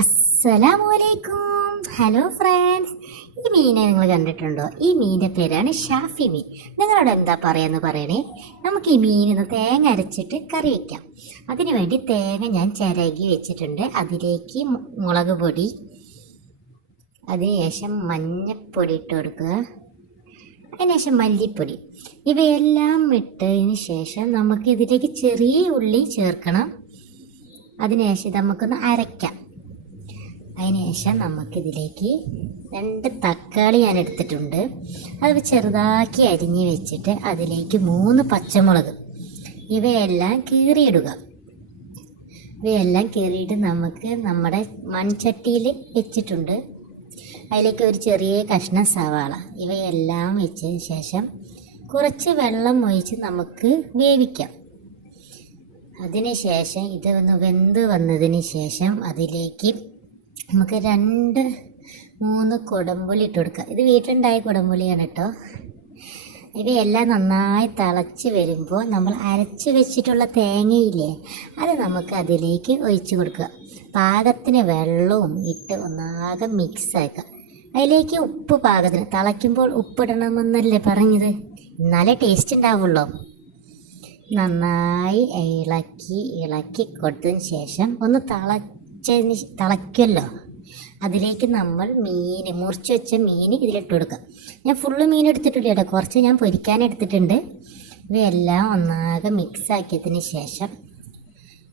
അസ്സലാമലൈക്കും hello friends ഈ മീനെ നിങ്ങൾ കണ്ടിട്ടുണ്ടോ? ഈ മീനിന്റെ പേരാണ് ഷാഫി മീൻ. നിങ്ങളോട് എന്താ പറയാന്ന് പറയണേ? നമുക്ക് ഈ മീനിന്ന് തേങ്ങ അരച്ചിട്ട് കറി വയ്ക്കാം അതിനു വേണ്ടി തേങ്ങ ഞാൻ ചിരകി വെച്ചിട്ടുണ്ട്. അതിലേക്ക് മുളക് പൊടി അതിനുശേഷം മഞ്ഞപ്പൊടി ഇട്ട് കൊടുക്കുക. അതിനുശേഷം മല്ലിപ്പൊടി. ഇവയെല്ലാം ഇട്ടതിന് ശേഷം നമുക്ക് ഇതിലേക്ക് ചെറിയ ഉള്ളി ചേർക്കണം. അതിനുശേഷം നമുക്കൊന്ന് അരയ്ക്കാം. അതിനുശേഷം നമുക്കിതിലേക്ക് രണ്ട് തക്കാളി ഞാൻ എടുത്തിട്ടുണ്ട് അത് ചെറുതാക്കി അരിഞ്ഞ് വെച്ചിട്ട് അതിലേക്ക് മൂന്ന് പച്ചമുളക് ഇവയെല്ലാം കീറിയിടുക. ഇവയെല്ലാം കീറിയിട്ട് നമുക്ക് നമ്മുടെ മൺചട്ടിയിൽ വെച്ചിട്ടുണ്ട്. അതിലേക്ക് ഒരു ചെറിയ കഷ്ണം സവാള ഇവയെല്ലാം വെച്ചതിന് ശേഷം കുറച്ച് വെള്ളം ഒഴിച്ച് നമുക്ക് വേവിക്കാം. അതിന് ശേഷം ഇത് ഒന്ന് വെന്ത് വന്നതിന് ശേഷം അതിലേക്ക് നമുക്ക് രണ്ട് മൂന്ന് കുടംപുളി ഇട്ട് കൊടുക്കുക ഇത് വീട്ടിലുണ്ടായ കുടംപുളിയാണ് കേട്ടോ. ഇവയെല്ലാം നന്നായി തിളച്ച് വരുമ്പോൾ നമ്മൾ അരച്ച് വെച്ചിട്ടുള്ള തേങ്ങയില്ലേ അത് നമുക്ക് അതിലേക്ക് ഒഴിച്ച് കൊടുക്കുക. പാകത്തിന് വെള്ളവും ഇട്ട് ഒന്നാകെ മിക്സ് ആക്കുക. അതിലേക്ക് ഉപ്പ് പാകത്തിന് തിളയ്ക്കുമ്പോൾ ഉപ്പിടണമെന്നല്ലേ പറഞ്ഞത്? എന്നാലേ ടേസ്റ്റ് ഉണ്ടാവുള്ളൂ. നന്നായി ഇളക്കി ഇളക്കി കൊടുത്തതിന് ശേഷം ഒന്ന് തിളച്ചതിന് തിളയ്ക്കുമല്ലോ അതിലേക്ക് നമ്മൾ മീൻ മുറിച്ച് വെച്ച മീൻ ഇതിലിട്ട് കൊടുക്കുക ഞാൻ ഫുള്ള് മീൻ എടുത്തിട്ടില്ല കേട്ടോ. കുറച്ച് ഞാൻ പൊരിക്കാൻ എടുത്തിട്ടുണ്ട്. ഇവയെല്ലാം ഒന്നാകെ മിക്സ് ആക്കിയതിന് ശേഷം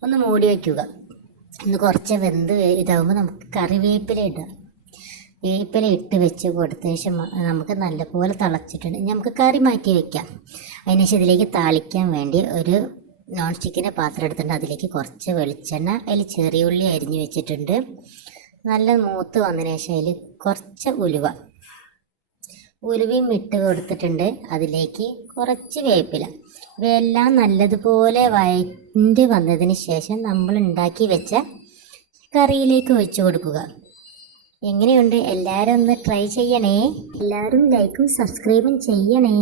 ഒന്ന് മൂടി വയ്ക്കുക ഒന്ന് കുറച്ച് വെന്ത് ഇതാകുമ്പോൾ നമുക്ക് കറിവേപ്പില ഇടുക. വേപ്പില ഇട്ട് വെച്ച് കൊടുത്തതിന് ശേഷം നമുക്ക് നല്ലപോലെ തിളച്ചിട്ടുണ്ട്. നമുക്ക് കറി മാറ്റി വയ്ക്കാം അതിനുശേഷം ഇതിലേക്ക് താളിക്കാൻ വേണ്ടി ഒരു നോൺ സ്റ്റിക്കിന്റെ പാത്രം എടുത്തിട്ടുണ്ട്. അതിലേക്ക് കുറച്ച് വെളിച്ചെണ്ണ അതിൽ ചെറിയ ഉള്ളി അരിഞ്ഞു വെച്ചിട്ടുണ്ട്. നല്ല മൂത്ത് വന്നതിന് ശേഷം അതിൽ കുറച്ച് ഉലുവ. ഉലുവയും ഇട്ട് കൊടുത്തിട്ടുണ്ട്. അതിലേക്ക് കുറച്ച് വേപ്പില. ഇവയെല്ലാം നല്ലതുപോലെ വയറ്റ് വന്നതിന് ശേഷം നമ്മൾ ഉണ്ടാക്കി വെച്ച കറിയിലേക്ക് ഒഴിച്ചു കൊടുക്കുക. എങ്ങനെയുണ്ട്? എല്ലാവരും ഒന്ന് ട്രൈ ചെയ്യണേ. എല്ലാവരും ലൈക്കും സബ്സ്ക്രൈബും ചെയ്യണേ.